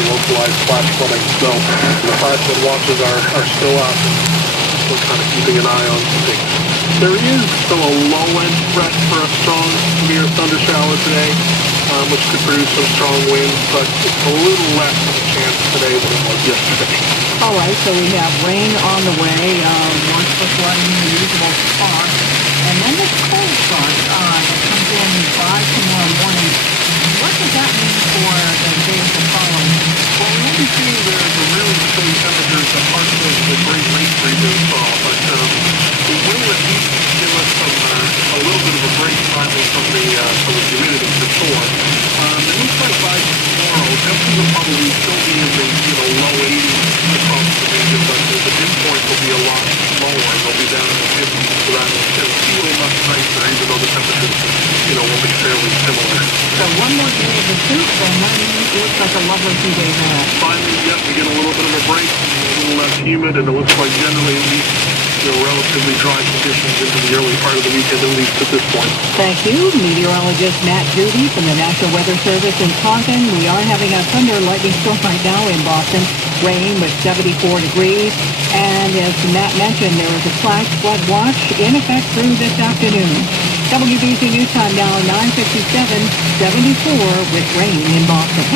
potentially localized flash flooding. So the flash flood watches are still out. We're kind of keeping an eye on things. There is still a low-end threat for a strong severe thunder shower today, which could produce some strong winds, but it's a little less of a chance today than it was yesterday. All right, so we have rain on the way, watch for flooding in the usual spot, and then this cold front that comes in by tomorrow morning. What does that mean for the days that follow? Well, we won't be seeing the really chilly temperatures that parts of the Great Lakes region saw, but we will at least give us a little bit of a break finally from the humidity for sure. The new front side tomorrow, temperatures will probably still be in the low 80s across the region, but the dew point will be a lot lower. They'll be down in the 50s, so that'll feel much nicer, even though the temperatures, will be fairly similar. So one more day of the soup, and then it looks like a lovely 2 days ahead. Finally, yes, we get a little bit of a break, a little less humid, and it looks like generally at least relatively dry conditions into the early part of the weekend, at least at this point. Thank you. Meteorologist Matt Judy from the National Weather Service in Taunton. We are having a thunder and lightning storm right now in Boston. Rain with 74 degrees. And as Matt mentioned, there is a flash flood watch in effect through this afternoon. WBC News Time now 9:57, 74 with rain in Boston.